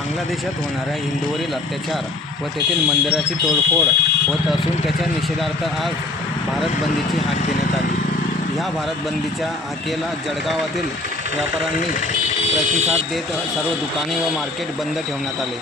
बांगलादेशात होणाऱ्या हिंदूवरील अत्याचार व तेथील मंदिराची तोडफोड होत असून त्याच्या निषेधार्थ आज भारत बंदची हाक देण्यात आली। ह्या भारत बंदीच्या हाकेला जळगावातील व्यापाऱ्यांनी प्रतिसाद देत सर्व दुकाने व मार्केट बंद ठेवण्यात आले।